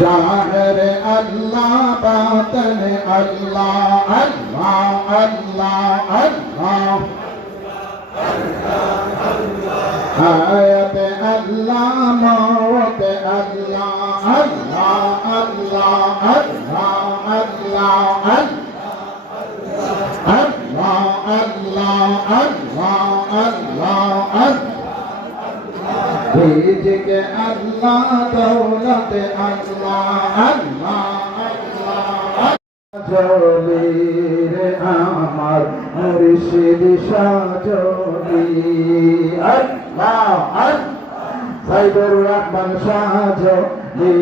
ज़ाहिर अल्लाह बातिन अल्लाह अल्लाह अल्लाह अल्लाह हयात अल्लाह मौत अल्लाह अल्लाह अल्लाह अल्लाह अल्लाह अल्लाह अल्लाह अल्लाह अल्लाह रिज़्क़ अल्लाह दौलत अल्लाह अल्लाह अल्लाह जलील আমার মুর্শিদ সাজলি আল্লাহ আল্লাহ সাইদুর রহমান সাজলি